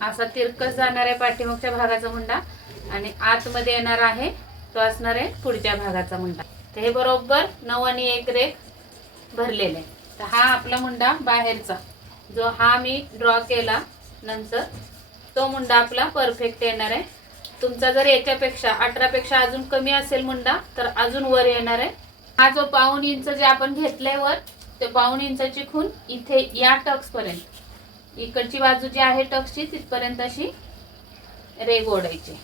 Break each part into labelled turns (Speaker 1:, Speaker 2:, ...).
Speaker 1: असा तिरकस जाणार आहे पाठीमागच्या भागाचा मुंडा आणि आतमध्ये येणार आहे तो असणार आहे पुढच्या भागाचा मुंडा. तर हे बरोबर नऊ आणि एक रेख भरलेले. आहे तर हा आपला मुंडा बाहेरचा. जो हा मी ड्रॉ केला नंतर तो मुंडा आपला परफेक्ट येणार आहे. तुमचा जर याच्यापेक्षा अठरापेक्षा अजून कमी असेल मुंडा तर अजून वर येणार आहे. हा जो पाऊन इंच जे आपण घेतलंय वर ते पाऊन इंचाची खून इथे या टक्सपर्यंत इकडची बाजू जी आहे टक्सची तिथपर्यंत अशी रेग ओढायची.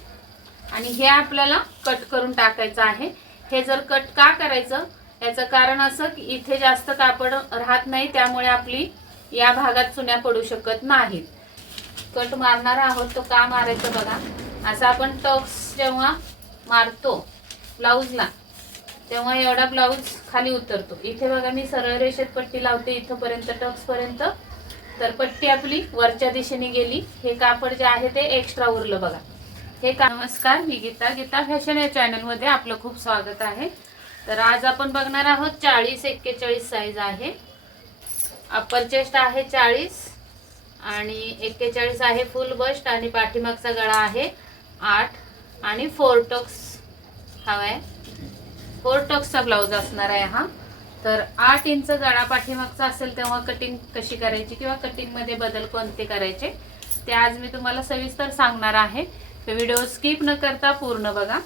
Speaker 1: आणि हे आपल्याला कट करून टाकायचं आहे. हे जर कट का करायचं याचं कारण असं की इथे जास्त कापड राहत नाही त्यामुळे आपली या भागात चुन्या पडू शकत नाहीत. कट मारणार आहोत तो का मारायचं बघा. असं आपण टक्स जेव्हा मारतो ब्लाऊजला तेव्हा एवढा ब्लाऊज खाली उतरतो. इथे बघा मी सरळ रेषेत पट्टी लावते इथंपर्यंत टक्सपर्यंत. तर पट्टी आपली वरच्या दिशेने गेली. हे कापड जे आहे ते एक्स्ट्रा उरलं बघा. हे का नमस्कार मी गीता. गीता फॅशन या चॅनलमध्ये आपलं खूप स्वागत आहे. तर आज आपण बघणार आहोत चाळीस एक्केचाळीस साईज आहे. अप्पर चेस्ट आहे चाळीस आणि एक्केचाळीस आहे फुल बस्ट आणि पाठीमागचा गळा आहे आठ आणि फोर टक्स हवा आहे. फोर टक्सचा ब्लाऊज असणार आहे हा. तर आठ इंच गळा पाठीमागचा असेल तेव्हा कटिंग कशी करायची किंवा कटिंगमध्ये बदल कोणते करायचे ते आज मी तुम्हाला सविस्तर सांगणार आहे. तर व्हिडिओ स्किप न करता पूर्ण बघा.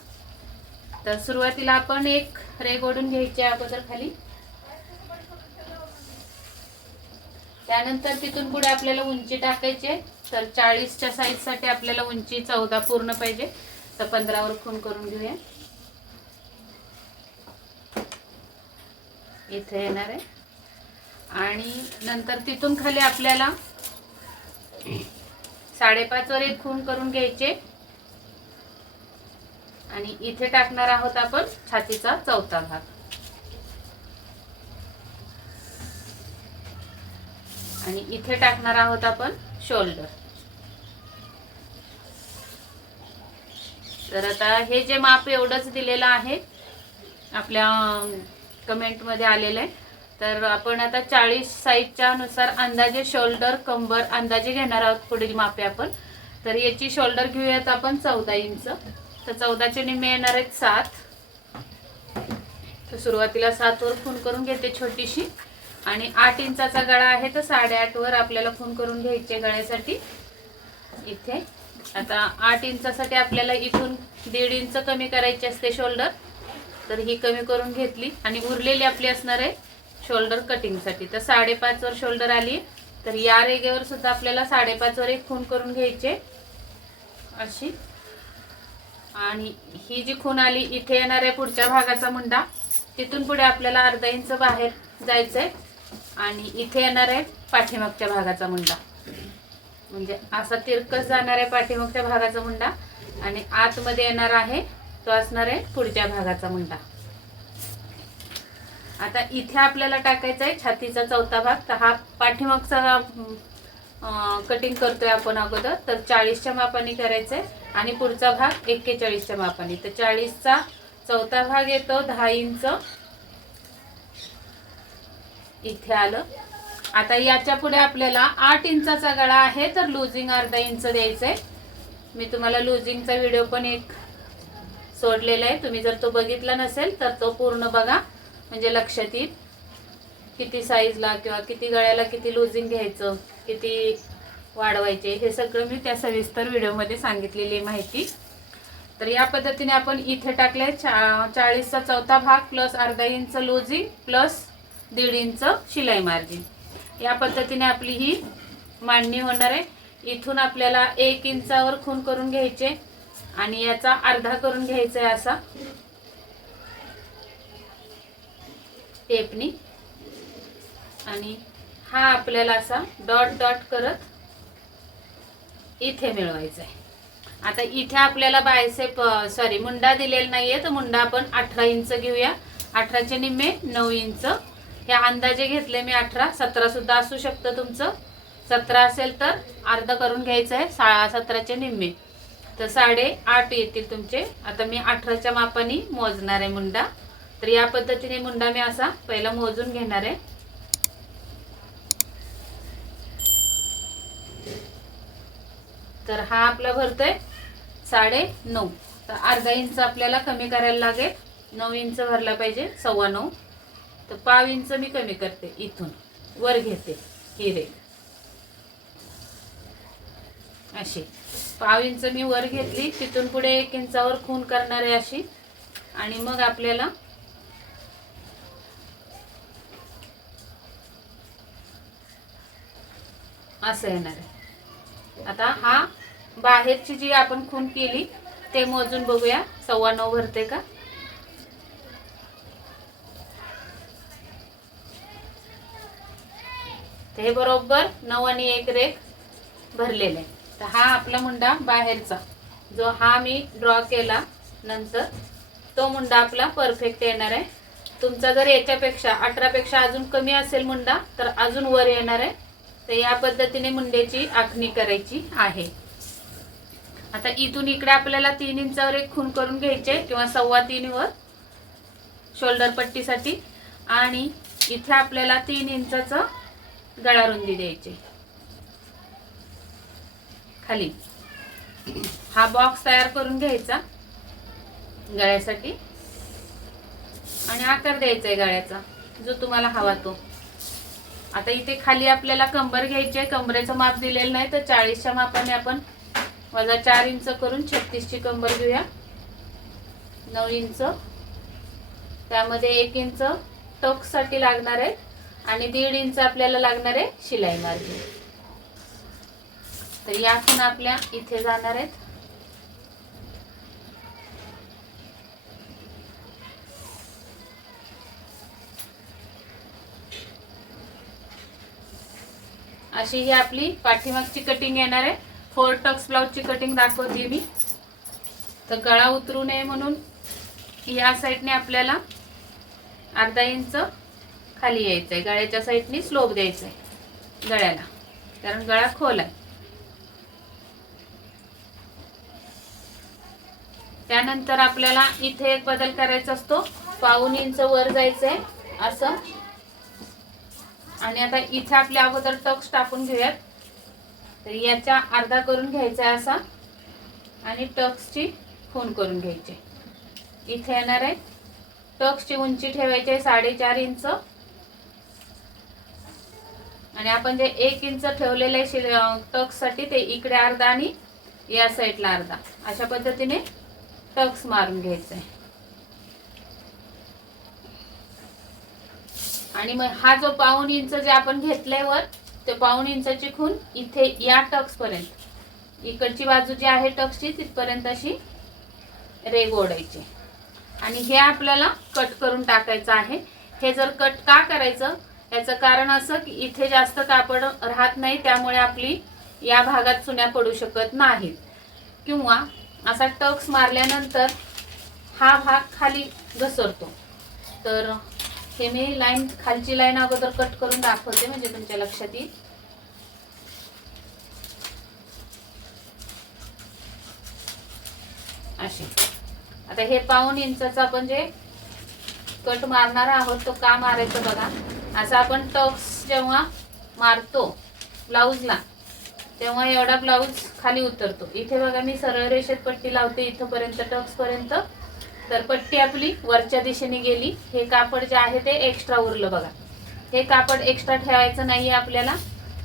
Speaker 1: तर सुरुवातीला आपण एक रेग ओढून घ्यायची अगोदर खाली. त्यानंतर तिथून पुढे आपल्याला उंची टाकायची आहे. तर चाळीसच्या साईजसाठी आपल्याला उंची चौदा पूर्ण पाहिजे. तर पंधरावर खून करून घेऊया. इथे येणार आहे. आणि नंतर तिथून खाली आपल्याला साडेपाच वर एक खून करून घ्यायचे. आणि इथे टाकणार आहोत आपण छातीचा चौथा भाग. आणि इथे टाकणार आहोत आपण शोल्डर. तर आता हे जे माप एवढंच दिलेलं आहे आपल्या कमेंटमध्ये आलेलं आहे. तर आपण आता चाळीस साईजच्या नुसार अंदाजे शोल्डर कंबर अंदाजे घेणार आहोत पुढील मापे आपण. तर याची शोल्डर घेऊयात आपण चौदा इंच. तर चौदाचे निम्मे येणार आहेत सात. तर सुरुवातीला सातवर खून करून घेते छोटीशी. आणि आठ इंचाचा गळा आहे तर साडेआठ वर आपल्याला खून करून घ्यायचे गळ्यासाठी. इथे. आता आठ इंचासाठी आपल्याला इथून दीड इंच कमी करायची असते शोल्डर तर ही कमी करून घेतली आणि उरलेली आपली असणार आहे शोल्डर कटिंगसाठी तर साडेपाचवर शोल्डर आली. तर या रेगेवर सुद्धा आपल्याला साडेपाचवर एक खून करून घ्यायचे. अशी. आणि ही जी खून आली इथे येणार आहे पुढच्या भागाचा मुंडा. तिथून पुढे आपल्याला अर्धा इंच बाहेर जायचं आहे आणि इथे येणार आहे पाठीमागच्या भागाचा मुंडा. म्हणजे असा तिरकस जाणार आहे पाठीमागच्या भागाचा मुंडा. आणि आतमध्ये येणार आहे तो असणार आहे पुढच्या भागाचा मुंडा. आता इथे आपल्याला टाकायचा आहे छातीचा चौथा भाग. तर हा पाठीमागचा कटिंग करतोय आपण अगोदर. तर चाळीसच्या मापाने करायचं आहे आणि पुढचा भाग एक्केचाळीसच्या मापाने. तर चाळीसचा चौथा भाग येतो दहा इंच. इथे आलं. आता याच्यापुढे आपल्याला आठ इंचाचा गळा आहे तर लुझिंग अर्धा इंच द्यायचं आहे मी तुम्हाला लुझिंगचा व्हिडिओ पण एक सोडलेला आहे. तुम्ही जर तो बघितला नसेल तर तो पूर्ण बघा. म्हणजे लक्षात येईल. किती साईजला किंवा किती गळ्याला किती लुझिंग घ्यायचं किती वाढवायचे हे सगळं मी त्या सविस्तर व्हिडिओमध्ये सांगितलेली आहे माहिती. तर या पद्धतीने आपण इथे टाकले चा चाळीसचा चौथा भाग प्लस अर्धा इंच लुझिंग प्लस दीड इंच शिलाई मार्जिन या पद्धतीने आपली ही मांडणी होणार आहे. इथून आपल्याला एक इंचावर खून करून घ्यायचे. आणि याचा अर्धा करून घ्यायचा आहे असा. टेपनी. आणि हा आपल्याला असा डॉट डॉट करत इथे मिळवायचा आहे. आता इथे आपल्याला बायसेप सॉरी मुंडा दिलेला नाहीये तर मुंडा आपण अठरा इंच घेऊया. अठराचे निम्मे नऊ इंच. हे अंदाजे घेतले मी अठरा. सतरा सुद्धा असू शकतं तुमचं. सतरा असेल तर अर्ध करून घ्यायचं आहे. सा सतराचे निम्मे. तर साडे आठ येतील तुमचे. आता मी अठराच्या मापाने मोजणार आहे मुंडा. तर या पद्धतीने मुंडा मी असा पहिला मोजून घेणार आहे. तर हा आपला भरतोय. साडे नऊ. तर अर्धा इंच आपल्याला कमी करायला लागेल. नऊ इंच भरला पाहिजे सव्वा नऊ. तर पाव इंच मी कमी करते इथून. वर घेते. ही रेग अशी. पाव इंच मी वर घेतली. तिथून पुढे एक इंचावर खून करणार आहे अशी. आणि मग आपल्याला असं येणार आहे. आता हा बाहेरची जी आपण खून केली ते मोजून बघूया. सव्वा नऊ भरते का? ते हे बरोबर नऊ आणि एक रेख भरलेले. आहे तर हा आपला मुंडा बाहेरचा. जो हा मी ड्रॉ केला नंतर तो मुंडा आपला परफेक्ट येणार आहे. तुमचा जर याच्यापेक्षा अठरापेक्षा अजून कमी असेल मुंडा तर अजून वर येणार आहे. तर या पद्धतीने मुंड्याची आखणी करायची आहे. आता इथून इकडे आपल्याला तीन इंचावर एक खून करून घ्यायचे किंवा सव्वा तीनवर शोल्डर पट्टीसाठी. आणि इथे आपल्याला तीन इंचाचं गळा रुंदी द्यायची खाली. हा बॉक्स तयार करून घ्यायचा गळ्यासाठी. आणि आकार द्यायचा आहे गळ्याचा जो तुम्हाला हवा तो. आता इथे खाली आपल्याला कंबर घ्यायची आहे कंबरेचं माप दिलेलं नाही तर चाळीसच्या मापाने आपण वजा चार इंच करून छत्तीसची कंबर घेऊया. नऊ इंच. त्यामध्ये एक इंच टोकसाठी लागणार आहे. आणि दीड इंच आपल्याला लागणार आहे शिलाई मार्जिन. तर यातून आपल्या इथे जाणार आहेत. अशी ही आपली पाठीमागची कटिंग येणार आहे. फोर टक्स ब्लाऊजची कटिंग दाखवते मी. तर गळा उतरू नये म्हणून या साईडने आपल्याला अर्धा इंच खाली यायचं आहे गळ्याच्या साईडने स्लोप द्यायचा आहे गळ्याला. कारण गळा खोल आहे. त्यानंतर आपल्याला इथे एक बदल करायचा असतो. पाऊन इंच वर जायचं आहे असं. आणि आता इथे आपल्या अगोदर टक्स टाकून घेऊयात. तर याच्या अर्धा करून घ्यायचा आहे असा. आणि टक्सची खून करून घ्यायची. इथे येणार आहे. टक्सची उंची ठेवायची आहे साडेचार इंच. आणि आपण जे एक इंच ठेवलेलं आहे शिल टक्ससाठी ते इकडे अर्धा आणि या साईडला अर्धा. अशा पद्धतीने टक्स मारून घ्यायचं आहे आणि मग हा जो पाऊन इंच जे आपण घेतलाय वर ते पाऊन इंचाची खून इथे या टक्स पर्यंत इकडची बाजू जी आहे टक्सची तिथपर्यंत अशी रेग ओढायची. आणि हे आपल्याला कट करून टाकायचं आहे. हे जर कट का करायचं याचं कारण असं की इथे जास्त कापड राहत नाही त्यामुळे आपली या भागात चुन्या पडू शकत नाहीत. किंवा असा टक्स मारल्यानंतर हा भाग खाली घसरतो. तर हे मी लाईन खालची लाईन अगोदर कट करून दाखवते म्हणजे तुमच्या लक्षात येईल. अशी. आता हे पाऊन इंचा आपण जे कट मारणार आहोत तो का मारायचं बघा. असं आपण टक्स जेव्हा मारतो ब्लाऊजला तेव्हा एवढा ब्लाऊज खाली उतरतो. इथे बघा मी सरळ रेषेत पट्टी लावते इथंपर्यंत टक्स पर्यंत तर पट्टी आपली वरच्या दिशेने गेली. हे कापड जे आहे ते एक्स्ट्रा उरलं बघा. हे कापड एक्स्ट्रा ठेवायचं नाही आपल्याला.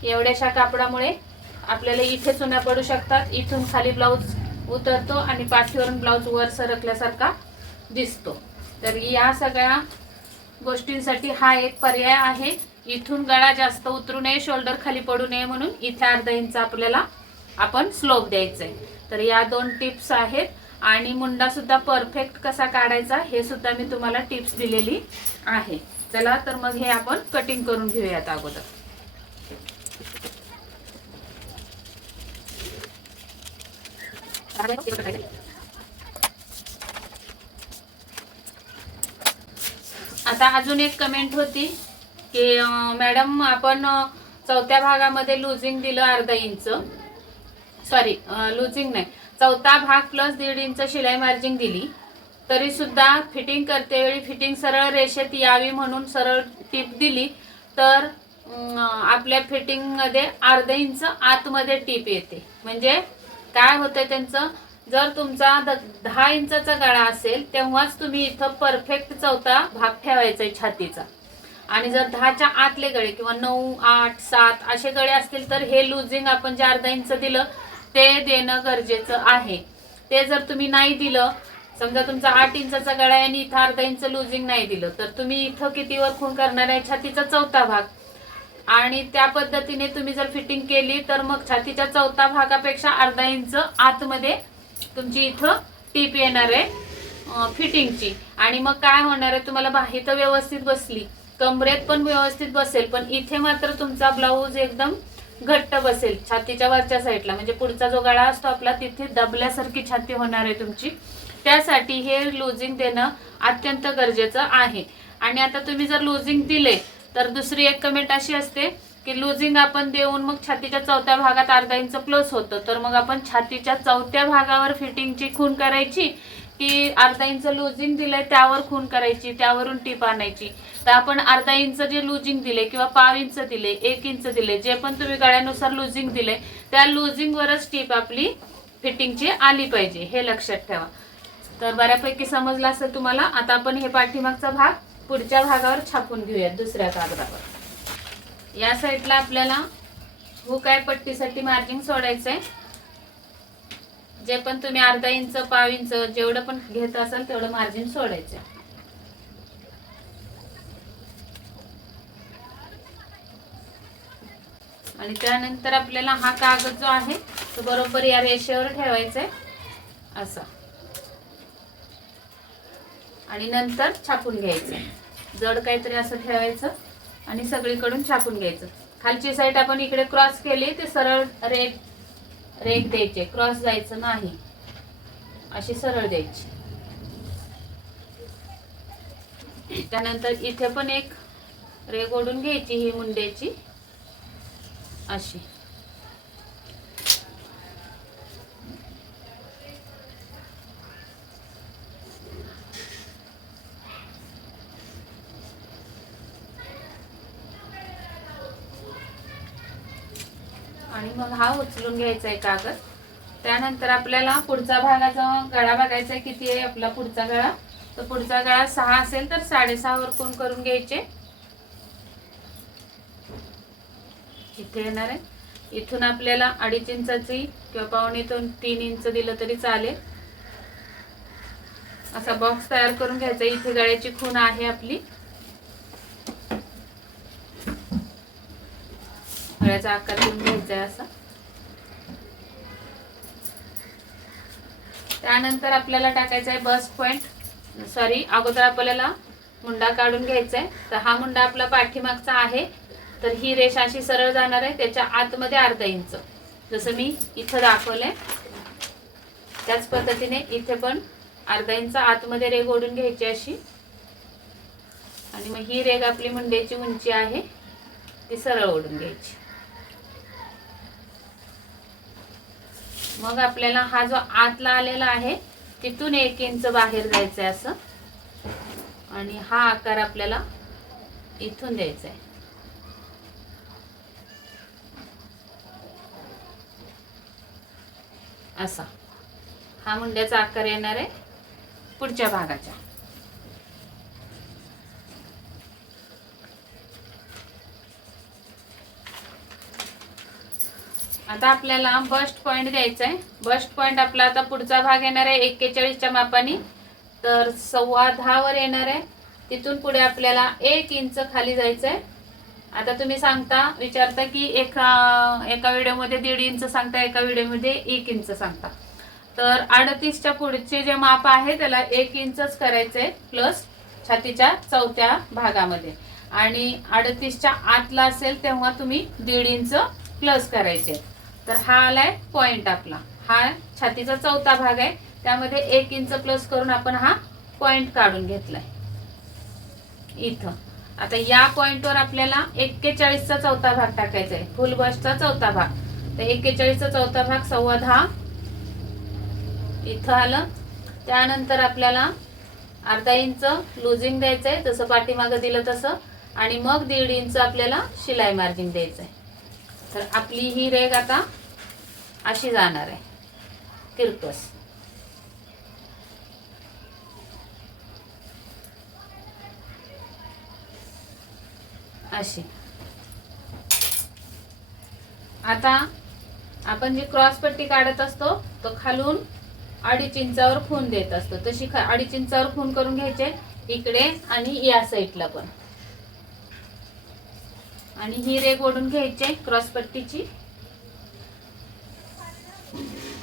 Speaker 1: एवढ्याशा कापडामुळे आपल्याला इथे चुन्या पडू शकतात. इथून खाली ब्लाऊज उतरतो आणि पाठीवरून ब्लाऊज वर सरकल्यासारखा दिसतो. तर या सगळ्या गोष्टींसाठी हा एक पर्याय आहे. इथून गळा जास्त उतरू नये शोल्डर खाली पडू नये म्हणून इथे अर्धा इंच आपल्याला आपण स्लोप द्यायचा आहे तर या दोन टिप्स आहेत आणि मुंडा सुद्धा परफेक्ट कसा काढायचा हे सुद्धा मी तुम्हाला टिप्स दिलेली आहे. चला तर मग हे आपण कटिंग करून घेऊयात अगोदर. आता अजून एक कमेंट होती. की मॅडम आपण चौथ्या भागामध्ये लुझिंग दिलं अर्धा इंच सॉरी लुझिंग नाही. चौथा भाग प्लस दीड इंच शिलाई मार्जिंग दिली. तरी सुद्धा फिटिंग करते वेळी फिटिंग सरळ रेषेत यावी म्हणून सरळ टीप दिली. तर आपल्या फिटिंगमध्ये अर्धा इंच आतमध्ये टीप येते. म्हणजे काय होतं त्यांचं? जर तुमचा द- दहा इंचाचा गळा असेल तेव्हाच तुम्ही इथं परफेक्ट चौथा भाग ठेवायचा आहे छातीचा. आणि जर दहाच्या आतले गळे किंवा नऊ आठ सात असे गळे असतील तर हे लुझिंग आपण जे अर्धा इंच दिलं ते देणं गरजेचं आहे. ते जर तुम्ही नाही दिलं समजा तुमचा आठ इंचाचा गळा आहे आणि इथं अर्धा इंच लुझिंग नाही दिलं तर तुम्ही इथं कितीवर खून करणार आहे? छातीचा चौथा भाग. आणि त्या पद्धतीने तुम्ही जर फिटिंग केली तर मग छातीच्या चौथा भागापेक्षा अर्धा इंच आतमध्ये तुमची इथं टीप येणार आहे फिटिंगची आणि मग काय होणार आहे? तुम्हाला बाही तर व्यवस्थित बसली. कमरेत पण व्यवस्थित बसेल पण इथे मात्र तुमचा ब्लाऊज एकदम घट्ट बसेल छातीच्या वरच्या साईडला म्हणजे पुढचा जो गळा असतो आपला तिथे दबल्यासारखी छाती होणार आहे तुमची. त्यासाठी हे लुझिंग देणं अत्यंत गरजेचं आहे. आणि आता तुम्ही जर लुझिंग दिले तर दुसरी एक कमेंट अशी असते की लुझिंग आपण देऊन मग छातीच्या चौथ्या भागात अर्धा इंच प्लस होतं. तर मग आपण छातीच्या चौथ्या भागावर फिटिंगची खून करायची की अर्धा इंच लुझिंग दिलंय त्यावर खून करायची त्यावरून टीप आणायची. तर आपण अर्धा इंच जे लुझिंग दिले किंवा पाव इंच दिले एक इंच दिले जे पण तुम्ही गळ्यानुसार लुझिंग दिले त्या लुझिंगवरच टीप आपली फिटिंगची आली पाहिजे हे लक्षात ठेवा. तर बऱ्यापैकी समजलं असेल तुम्हाला आता आपण हे पाठीमागचा भाग पुढच्या भागावर छापून घेऊया दुसऱ्या कागदावर. या साईडला आपल्याला हुकाय पट्टीसाठी मार्जिंग सोडायचं आहे जे पण तुम्ही अर्धा इंच पाव इंच जेवढं पण घेत असाल तेवढं मार्जिन सोडायचं. आणि त्यानंतर आपल्याला हा कागद जो आहे तो बरोबर या रेषेवर ठेवायचा आहे असा. आणि नंतर छापून घ्यायचं. जड काहीतरी असं ठेवायचं आणि सगळीकडून छापून घ्यायचं. खालची साईड आपण इकडे क्रॉस केली ते सरळ रेट रेख द्यायचे क्रॉस जायचं नाही. अशी सरळ द्यायची. त्यानंतर इथे पण एक रेग ओढून घ्यायची ही मुंड्याची अशी आणि मग हा उचलून घ्यायचा आहे कागद. त्यानंतर आपल्याला पुढचा भागाचा गळा बघायचा आहे किती आहे आपला पुढचा गळा. तर पुढचा गळा सहा असेल तर साडेसहावर कोण करून घ्यायचे? इथे येणार आहे. इथून आपल्याला अडीच इंचाची किंवा पावणे दोन तीन इंच दिलं तरी चालेल. असा बॉक्स तयार करून घ्यायचा. इथे गळ्याची खूण आहे आपली. फळ्याचा आकार देऊन घ्यायचा आहे असा. त्यानंतर आपल्याला टाकायचा आहे बस पॉइंट सॉरी अगोदर आपल्याला मुंडा काढून घ्यायचा आहे तर हा मुंडा आपला पाठीमागचा आहे. तर ही रेषा अशी सरळ जाणार आहे. त्याच्या आतमध्ये अर्धा इंच. जसं मी इथं दाखवलंय त्याच पद्धतीने इथे पण अर्धा इंच आतमध्ये रेग ओढून घ्यायची अशी. आणि मग ही रेग आपली मुंड्याची उंची आहे. ती सरळ ओढून घ्यायची. मग आपल्याला हा जो आतला आलेला आहे तिथून एक इंच बाहेर जायचं आहे असं. आणि हा आकार आपल्याला इथून द्यायचा आहे असा. हा मुंड्याचा आकार येणार आहे पुढच्या भागाच्या आता आपल्याला बस्ट पॉइंट द्यायचा आहे बस्ट पॉइंट आपला आता पुढचा भाग येणार आहे एक्केचाळीसच्या मापाने. तर सव्वा दहावर येणार आहे. तिथून पुढे आपल्याला एक इंच खाली जायचं आहे आता तुम्ही सांगता विचारता की एका एका व्हिडिओमध्ये दीड इंच सांगता एका व्हिडिओमध्ये एक इंच सांगता. तर अडतीसच्या पुढचे जे माप आहे त्याला एक इंचच करायचं आहे प्लस छातीच्या चौथ्या भागामध्ये. आणि अडतीसच्या आतला असेल तेव्हा तुम्ही दीड इंच प्लस करायचे. तर हा आलाय पॉइंट आपला. हा छातीचा चौथा भाग आहे. त्यामध्ये एक इंच प्लस करून आपण हा पॉइंट काढून घेतलाय. इथं. आता या पॉइंटवर आपल्याला एक्केचाळीसचा चौथा भाग टाकायचा आहे फुल बसचा चौथा भाग. तर एक्केचाळीसचा चौथा भाग सव्वा दहा इथं आलं. त्यानंतर आपल्याला अर्धा इंच लुझिंग द्यायचं आहे जसं पाठीमागं दिलं तसं. आणि मग दीड इंच आपल्याला शिलाई मार्जिन द्यायचं आहे तर आपली ही रेग आता अशी जाणार आहे. तिरकस अशी. आता आपण जी क्रॉस पट्टी काढत असतो तो खालून अडीच इंचावर खून देत असतो. तशी अडीच इंचावर खून करून घ्यायचे इकडे आणि या साईडला पण. आणि ही रेग ओढून घ्यायची आहे क्रॉस पट्टीची.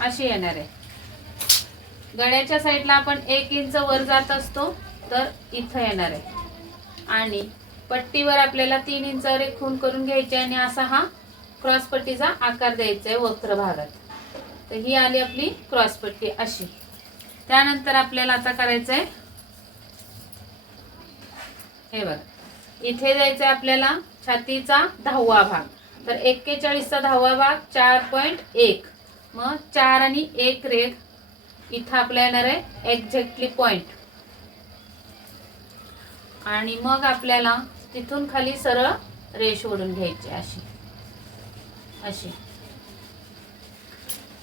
Speaker 1: अशी येणार आहे. गळ्याच्या साईडला आपण एक इंच वर जात असतो तर इथं येणार आहे. आणि पट्टीवर आपल्याला तीन इंच एक खून करून घ्यायची आणि असा हा क्रॉस पट्टीचा आकार द्यायचा आहे वक्र भागात. तर ही आली आपली क्रॉस पट्टी अशी. त्यानंतर आपल्याला आता करायचं आहे हे बघा. इथे द्यायचं आहे आपल्याला छातीचा दहावा भाग. तर एक्केचाळीसचा दहावा भाग चार पॉईंट एक. मग चार आणि एक रेग इथं आपल्या येणार आहे एक्झॅक्टली पॉईंट आणि मग आपल्याला तिथून खाली सरळ रेष ओढून घ्यायची अशी. अशी.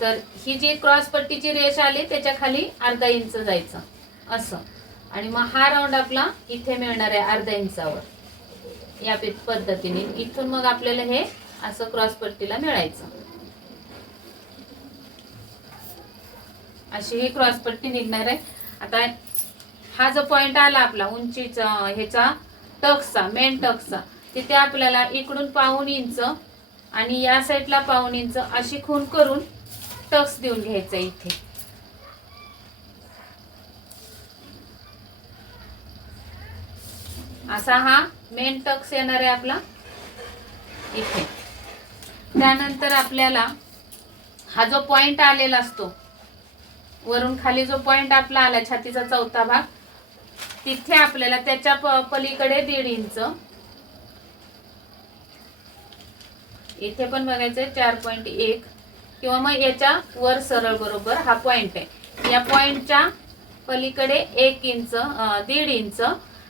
Speaker 1: तर ही जी क्रॉस पट्टीची रेष आली त्याच्याखाली अर्धा इंच जायचं. असं. आणि मग हा राऊंड आपला इथे मिळणार आहे अर्धा इंचावर. या पद्धतीने. इथून मग आपल्याला हे असं क्रॉस पट्टीला मिळायचं. अशी ही क्रॉस पट्टी निघणार आहे. आता हा जो पॉइंट आला आपला उंचीचा ह्याचा टक्सचा मेन टक्सचा तिथे आपल्याला इकडून पाऊन इंच आणि या साईडला पाऊन इंच अशी खून करून टक्स देऊन घ्यायचा इथे. असा हा मेन टक्स येणार आहे आपला. इथे. त्यानंतर आपल्याला हा जो पॉइंट आलेला असतो वरून खाली जो पॉइंट आपला आला छातीचा चौथा भाग तिथे आपल्याला त्याच्या पलीकडे दीड इंच. इथे पण बघायचंय चार पॉइंट एक. किंवा मग याच्या वर सरळ बरोबर हा पॉइंट आहे. या पॉइंटच्या पलीकडे एक इंच दीड इंच.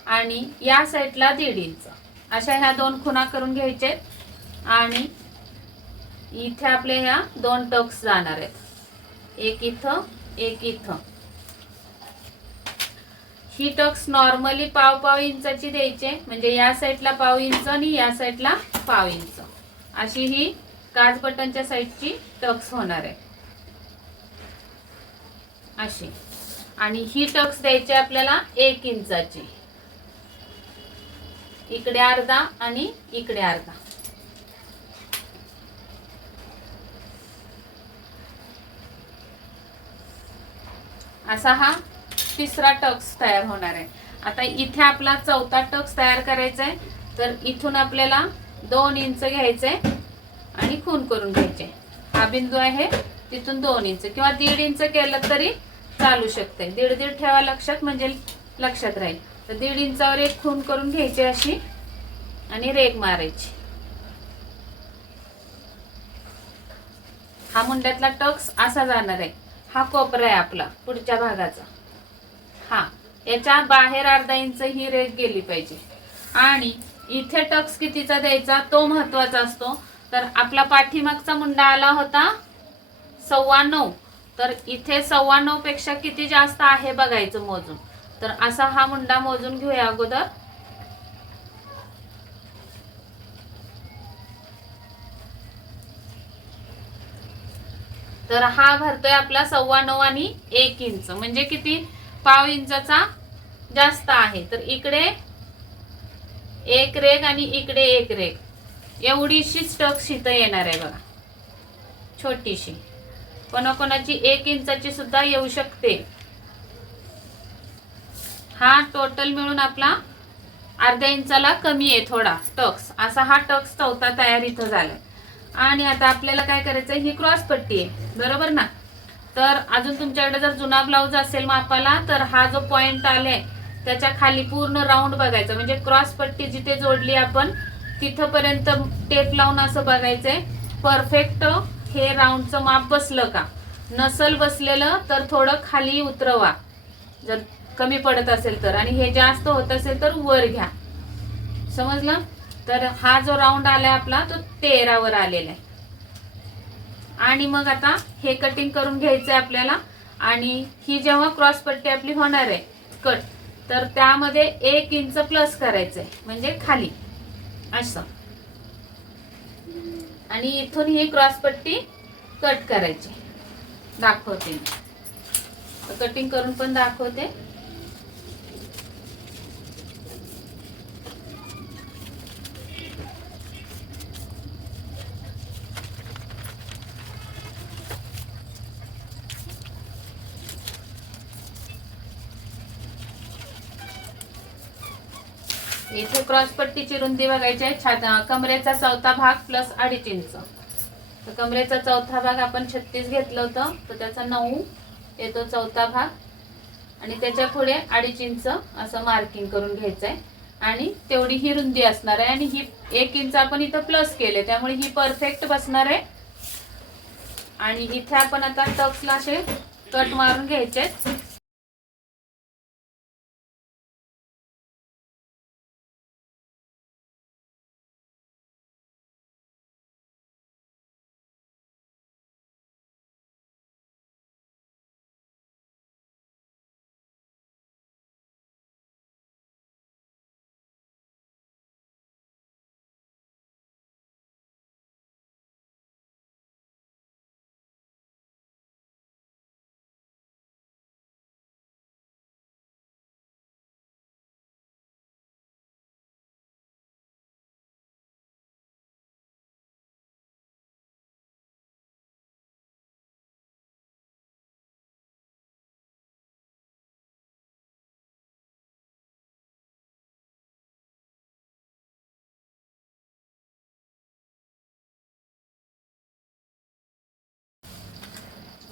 Speaker 1: आणि या साईडला दीड इंच. अशा ह्या दोन खुणा करून घ्यायचे. आणि इथे आपल्या ह्या दोन टक्स जाणार आहेत. एक इथं एक इथं. ही टक्स नॉर्मली पाव पाव इंचाची द्यायचे. म्हणजे या साईडला पाव इंच आणि या साईडला पाव इंच. अशी ही काच बटनच्या साईडची टक्स होणार आहे. अशी. आणि ही टक्स द्यायची आपल्याला एक इंचाची. इकडे अर्धा आणि इकडे अर्धा. असा हा तिसरा टक्स तयार होणार आहे. आता इथे आपला चौथा टक्स तयार करायचा आहे तर इथून आपल्याला दोन इंच घ्यायचंय आणि खून करून घ्यायचे हा बिंदू आहे तिथून दोन इंच किंवा दीड इंच केलं तरी चालू शकते दीड दीड ठेवा लक्षात म्हणजे लक्षात राहील. तर दीड इंचावर एक खून करून घ्यायची अशी आणि रेग मारायची. हा मुंड्यातला टक्स असा जाणार आहे. हा कोपरा आहे आपला पुढच्या भागाचा. हा याच्या बाहेर अर्धा इंच ही रेग गेली पाहिजे. आणि इथे टक्स कितीचा द्यायचा तो महत्त्वाचा असतो. तर आपला पाठीमागचा मुंडा आला होता सव्वा नऊ. तर इथे सव्वा नऊ पेक्षा किती जास्त आहे बघायचं मोजून. तर असा हा मुंडा मोजून घेऊया अगोदर. तर हा भरतोय आपला सव्वा नऊ आणि एक इंच. म्हणजे किती? पाव इंचाचा जास्त आहे. तर इकडे एक रेग आणि इकडे एक रेग एवढीशी स्टक इथं येणार आहे बघा. छोटीशी. कोणाकोणाची एक इंचाची सुद्धा येऊ शकते. हा टोटल मिळून आपला अर्ध्या इंचाला कमी आहे थोडा टक्स. असा हा टक्स चौथा तयार इथं झालाय. आणि आता आपल्याला काय करायचं ही क्रॉस पट्टी आहे. बरोबर ना? तर अजून तुमच्याकडे जर जुना ब्लाऊज असेल मापाला तर हा जो पॉइंट आलाय त्याच्याखाली पूर्ण राऊंड बघायचं. म्हणजे क्रॉस पट्टी जिथे जोडली आपण तिथपर्यंत टेप लावून असं बघायचंय. परफेक्ट हे राऊंडचं माप बसलं का? नसल बसलेलं तर थोडं खाली उतरवा. जर कमी पडत असेल तर आणि हे जास्त होत असेल तर वर घ्या. समजलं? तर हा जो राऊंड आलाय आपला तो तेरावर आलेला आहे. आणि मग आता हे कटिंग करून घ्यायचं आहे आपल्याला. आणि ही जेव्हा क्रॉस पट्टी आपली होणार आहे कट तर त्यामध्ये एक इंच प्लस करायचंय म्हणजे खाली. असं. आणि इथून ही क्रॉस पट्टी कट करायची. दाखवते कटिंग करून पण दाखवते. इथे क्रॉस पट्टीची रुंदी बघायची आहे. छात कमरेचा चौथा भाग प्लस अडीच इंच. तर कमरेचा चौथा भाग आपण छत्तीस घेतलं होतं. तर त्याचा नऊ येतो चौथा भाग. आणि त्याच्या पुढे अडीच इंच असं मार्किंग करून घ्यायचं आहे आणि तेवढी ही रुंदी असणार आहे. आणि ही एक इंच आपण इथं प्लस केले त्यामुळे ही परफेक्ट बसणार आहे. आणि इथे आपण आता टक्सला असे कट मारून घ्यायचे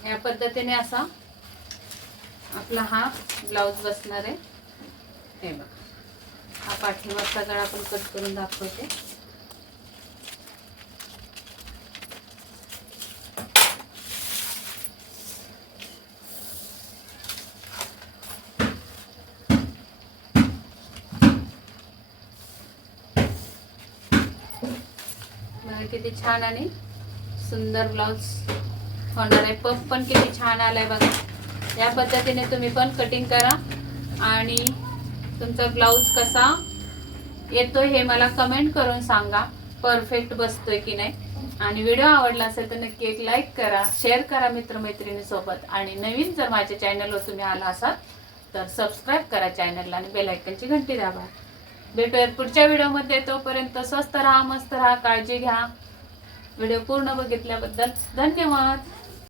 Speaker 1: या पद्धतीने असा आपला हा ब्लाऊज बसणार आहे. हे बघा. हा पाठीवरचा गळा आपण कट करून दाखवते. किती छान आणि सुंदर ब्लाऊज होणार आहे. पफ पण किती छान आलाय बघा. या पद्धतीने तुम्ही पण कटिंग करा. आणि तुमचा ब्लाऊज कसा येतो हे मला कमेंट करून सांगा. परफेक्ट बसतोय की नाही? आणि व्हिडिओ आवडला असेल तर नक्की एक लाईक करा शेअर करा मित्रमैत्रिणीसोबत. आणि नवीन जर माझ्या चॅनलवर तुम्ही आला असाल तर सबस्क्राईब करा चॅनलला आणि बेलायकनची घंटी दाबा. भेटूयात पुढच्या व्हिडिओमध्ये तोपर्यंत स्वस्त राहा मस्त राहा काळजी घ्या. व्हिडिओ पूर्ण बघितल्याबद्दल धन्यवाद.